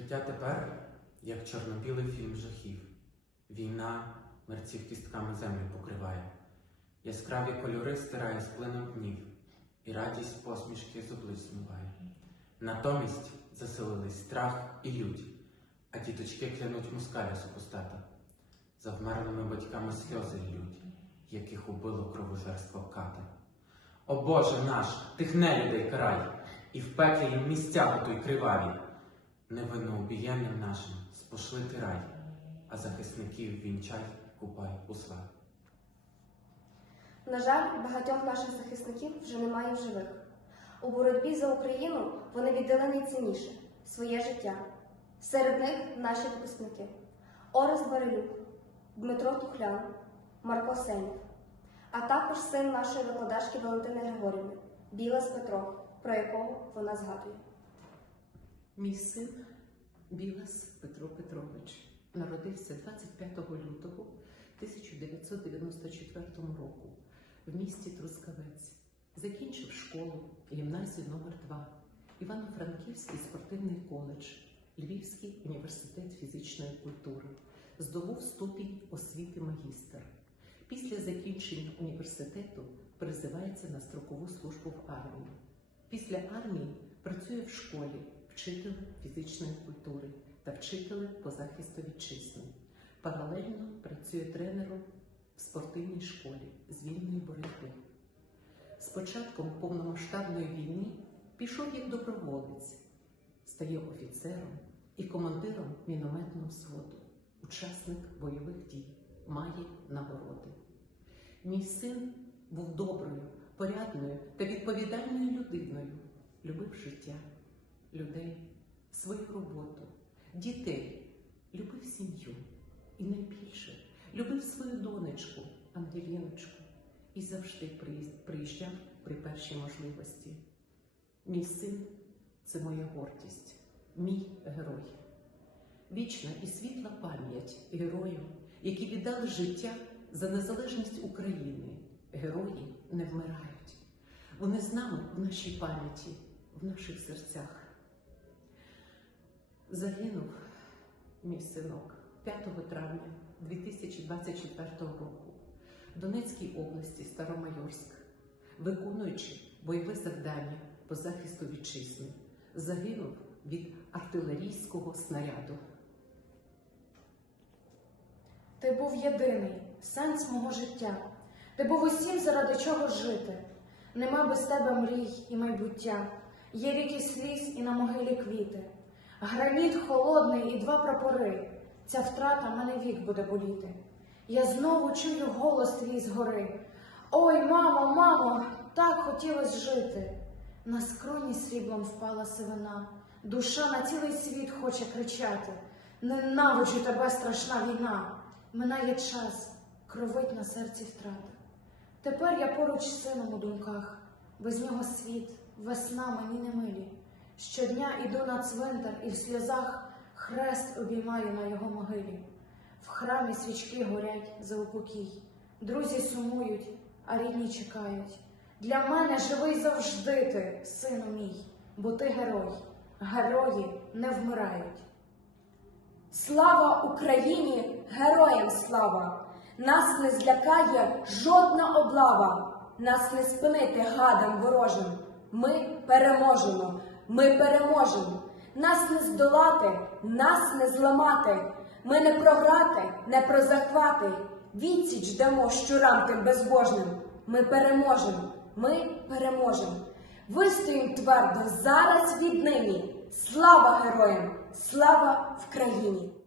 Життя тепер, як чорно-білий фільм жахів. Війна мерців кістками землю покриває, яскраві кольори стирає з плином днів, і радість посмішки з облич змиває. Натомість заселились страх і лють, а діточки клянуть москаля супостата. За вмерлими батьками сльози лють, яких убило кровожерство ката. О Боже наш, тих нелюдей карай, і в пеклі їм місця готуй криваві. Убієнним нашим спошли ти рай, а захисників вінчай, купай у славі. На жаль, багатьох наших захисників вже немає в живих. У боротьбі за Україну вони віддали найцінніше своє життя. Серед них наші випускники Орес Барилюк, Дмитро Тухлян, Марко Сенів, а також син нашої викладачки Валентини Григорівни, Білас Петро, про якого вона згадує. Мій син Білас Петро Петрович народився 25 лютого 1994 року в місті Трускавець. Закінчив школу, гімназію номер 2 Івано-Франківський спортивний коледж, Львівський університет фізичної культури, здобув ступінь освіти магістр. Після закінчення університету призивається на строкову службу в армії. Після армії працює в школі вчителем фізичної культури та вчителем по захисту вітчизни. Паралельно працює тренером в спортивній школі з вільної боротьби. З початком повномасштабної війни пішов як доброволець, стає офіцером і командиром мінометного взводу, учасник бойових дій, має нагороди. Мій син був доброю, порядною та відповідальною людиною, любив життя, людей, свою роботу, дітей, любив сім'ю і найбільше любив свою донечку Ангеліночку і завжди приїжджав при першій можливості. Мій син це моя гордість, мій герой. Вічна і світла пам'ять героям, які віддали життя за незалежність України. Герої не вмирають. Вони з нами в нашій пам'яті, в наших серцях. Загинув мій синок 5 травня 2024 року в Донецькій області Старомайорськ, виконуючи бойове завдання по захисту вітчизни, загинув від артилерійського снаряду. Ти був єдиний, сенс мого життя. Ти був усім, заради чого жити. Нема без тебе мрій і майбуття. Є ріки сліз і на могилі квіти. Граніт холодний і два прапори. Ця втрата мене вік буде боліти. Я знову чую голос твій згори. Ой, мамо, мамо, так хотілось жити. На скроні сріблом впала сивина. Душа на цілий світ хоче кричати. Ненавиджу тебе, страшна війна. Минає час, кровить на серці втрата. Тепер я поруч з сином у думках, без нього світ, весна мені не милі. Щодня іду на цвинтар і в сльозах хрест обіймаю на його могилі. В храмі свічки горять за упокій. Друзі сумують, а рідні чекають. Для мене живий завжди ти, сину мій, бо ти герой, герої не вмирають. Слава Україні, героям слава! Нас не злякає жодна облава, нас не спинити гадам ворожим. Ми переможемо, ми переможемо. Нас не здолати, нас не зламати. Ми не програти, не прозахвати. Відсіч дамо щурам тим безбожним. Ми переможемо, ми переможемо. Вистоїм твердо зараз віднині. Слава героям! Слава в країні!